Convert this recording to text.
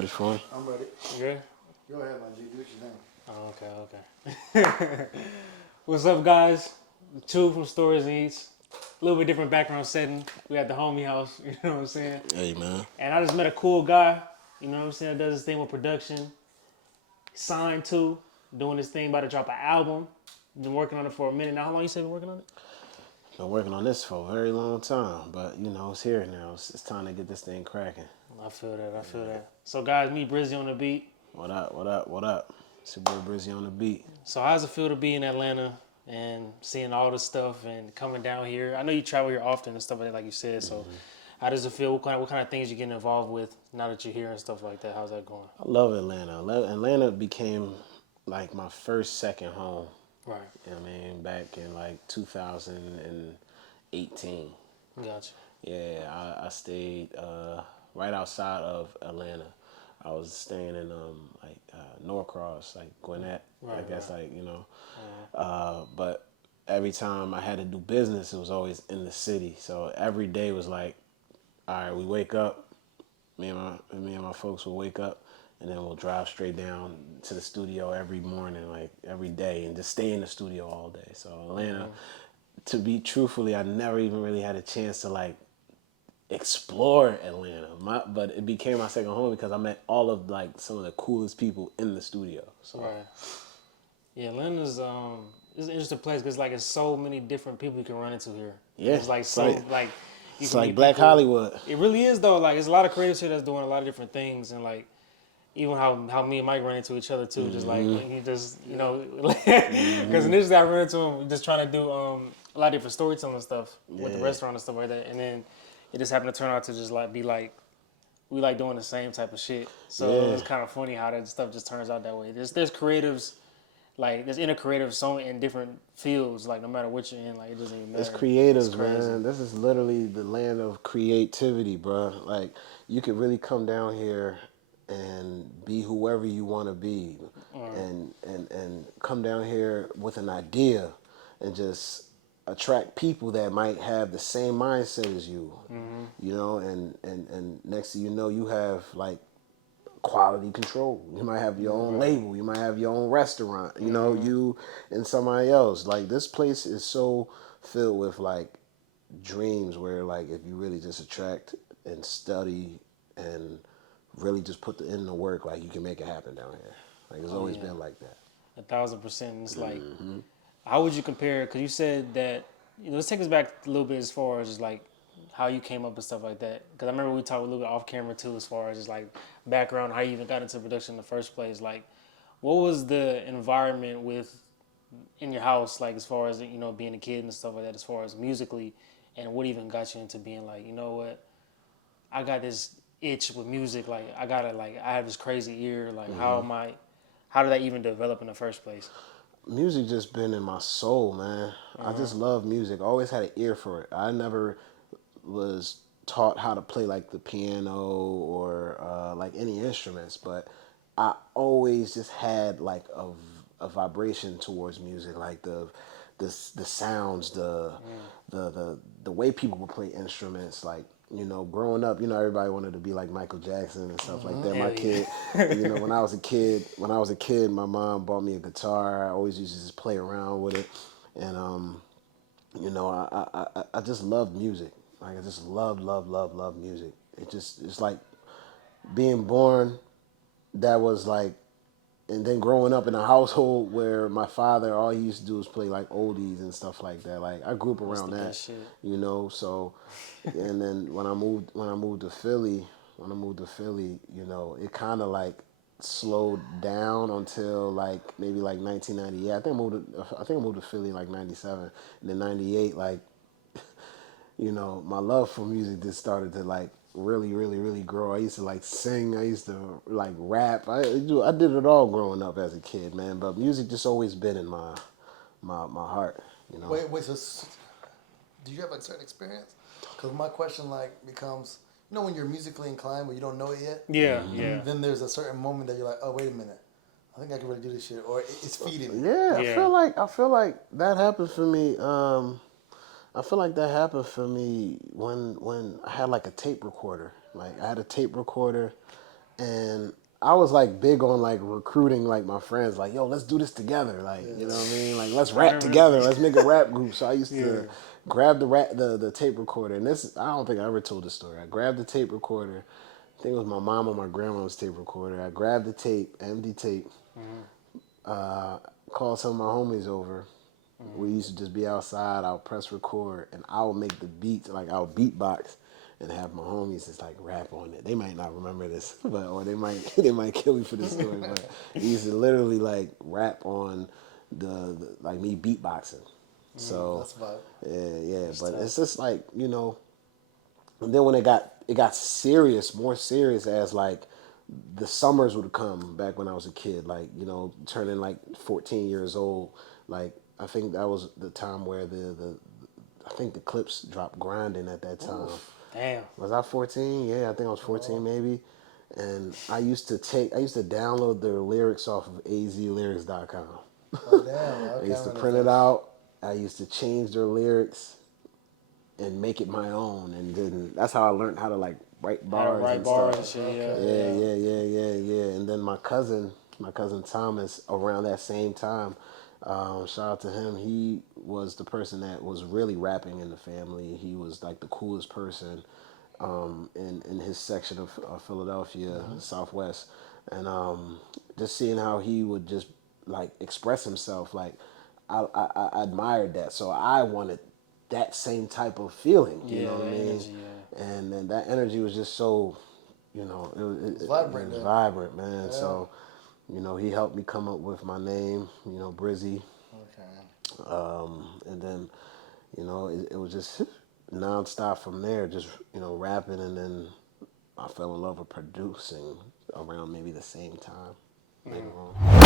ready for him. I'm ready. You ready? Go ahead, my G. Do what you think. Oh, okay. What's up, guys? Two from Stories and Eats. A little bit different background setting. We at the homie house, you know what I'm saying? Hey, man. And I just met a cool guy, you know what I'm saying, that does this thing with production. Signed to, doing this thing, about to drop an album. Been working on it for a minute now. How long you say you been working on it? Been working on this for a very long time, but it's here now. It's time to get this thing cracking. I feel that. So guys, meet Brizzy on the beat. What up? It's your boy Brizzy on the beat. So how's it feel to be in Atlanta and seeing all the stuff and coming down here? I know you travel here often and stuff like that, like you said. So how does it feel? What kind of things you getting involved with now that you're here and stuff like that? How's that going? I love Atlanta. Atlanta became like my second home. Right. You know what I mean? Back in like 2018. Gotcha. Yeah, I stayed right outside of Atlanta. I was staying in Norcross, like Gwinnett. Right, I guess right. but every time I had to do business, it was always in the city. So every day was like, all right, we wake up. Me and my folks will wake up, and then we'll drive straight down to the studio every morning, like every day, and just stay in the studio all day. So Atlanta, to be truthfully, I never even really had a chance to like explore Atlanta, but it became my second home because I met all of like some of the coolest people in the studio. So Right. Yeah, Atlanta's it's an interesting place because like it's so many different people you can run into here. Yeah, It's like it's so like- like you it's can like meet Black people. Hollywood. It really is though. Like it's a lot of creatives here that's doing a lot of different things and like even how me and Mike run into each other too. Just like he just because initially I ran into him just trying to do a lot of different storytelling stuff with the Yeah. restaurant and stuff like that, and then it just happened to turn out to just like be like we like doing the same type of shit. So Yeah. it's kind of funny how that stuff just turns out that way. There's creatives, like there's inner creatives so in different fields. Like no matter what you're in, like it doesn't even matter. It's creatives, It's crazy. man. This is literally the land of creativity, bro. Like you could really come down here and be whoever you want to be, and come down here with an idea, and just attract people that might have the same mindset as you. And next thing you know, you have like quality control. You might have your own label. You might have your own restaurant. You and somebody else. Like this place is so filled with like dreams where like if you really just attract and study and really just put in the work, like you can make it happen down here. Like it's always been like that. 1,000%. It's like, how would you compare? Because you said that let's take us back a little bit as far as just like how you came up and stuff like that. Because I remember we talked a little bit off camera too, as far as just like background, how you even got into production in the first place. Like, what was the environment in your house, like as far as being a kid and stuff like that, as far as musically, and what even got you into being like, you know what, I got this itch with music. Like I have this crazy ear. Like how did that even develop in the first place? Music just been in my soul, man. I just love music. I always had an ear for it. I never was taught how to play like the piano or like any instruments, but I always just had like a vibration towards music, like the sounds, the way people would play instruments, like growing up, everybody wanted to be like Michael Jackson and stuff like that. My kid, when I was a kid, my mom bought me a guitar. I always used to just play around with it, and I just loved music. Like I just love music. It's like being born. That was like, and then growing up in a household where my father, all he used to do was play like oldies and stuff like that. Like I grew up around that, shit. So, and then when I moved to Philly, it kind of like slowed down until like maybe like 1998. I think I moved to Philly like 97, and then 98 like my love for music just started to like really grow. I used to like sing. I used to like rap. I did it all growing up as a kid, man. But music just always been in my heart. Wait. So, do you have like certain experience? Because my question like becomes, when you're musically inclined but you don't know it yet. Yeah, And yeah. then there's a certain moment that you're like, oh wait a minute, I think I can really do this shit, or it's feeding. Yeah, Yeah. I feel like that happened for me. I feel like that happened for me when I had like a tape recorder. Like I had a tape recorder, and I was like big on like recruiting like my friends, like, yo, let's do this together, like, you know what I mean, like, let's I rap remember. together, let's make a rap group. So I used Yeah. to grab the tape recorder, and this, I don't think I ever told this story. I grabbed the tape recorder. I think it was my mom or my grandma's tape recorder. I grabbed the tape, empty tape, called some of my homies over. We used to just be outside. I'll press record, and I'll make the beats. Like, I'll beatbox, and have my homies just like rap on it. They might not remember this, but or they might kill me for this story. But he used to literally like rap on the like me beatboxing. So That's about. yeah. But tough. it's just like, you know. And then when it got serious, more serious, as like the summers would come back when I was a kid, like, you know, turning like 14 years old. Like, I think that was the time where the I think the Clips dropped Grinding at that time. Damn. Was I 14? Yeah, I think I was 14 maybe. And I used to download their lyrics off of azlyrics.com. Oh damn! I Okay, I used to remember print it those. out. I used to change their lyrics and make it my own, and then that's how I learned how to like write How to bars write and bars stuff. and shit. Yeah. Okay. Yeah, Yeah. yeah, yeah, yeah, yeah. And then my cousin Thomas, around that same time, shout out to him. He was the person that was really rapping in the family. He was like the coolest person in his section of Philadelphia, Southwest, and just seeing how he would just like express himself, like I admired that. So I wanted that same type of feeling, you Yeah. know what I That mean? energy. Yeah. And then that energy was just so, you know, It's it vibrant was then. vibrant, man. Yeah. So, you know, he helped me come up with my name, you know, Brizzy. Okay. And then, you know, it was just nonstop from there, just, you know, rapping. And then I fell in love with producing around maybe the same time later on.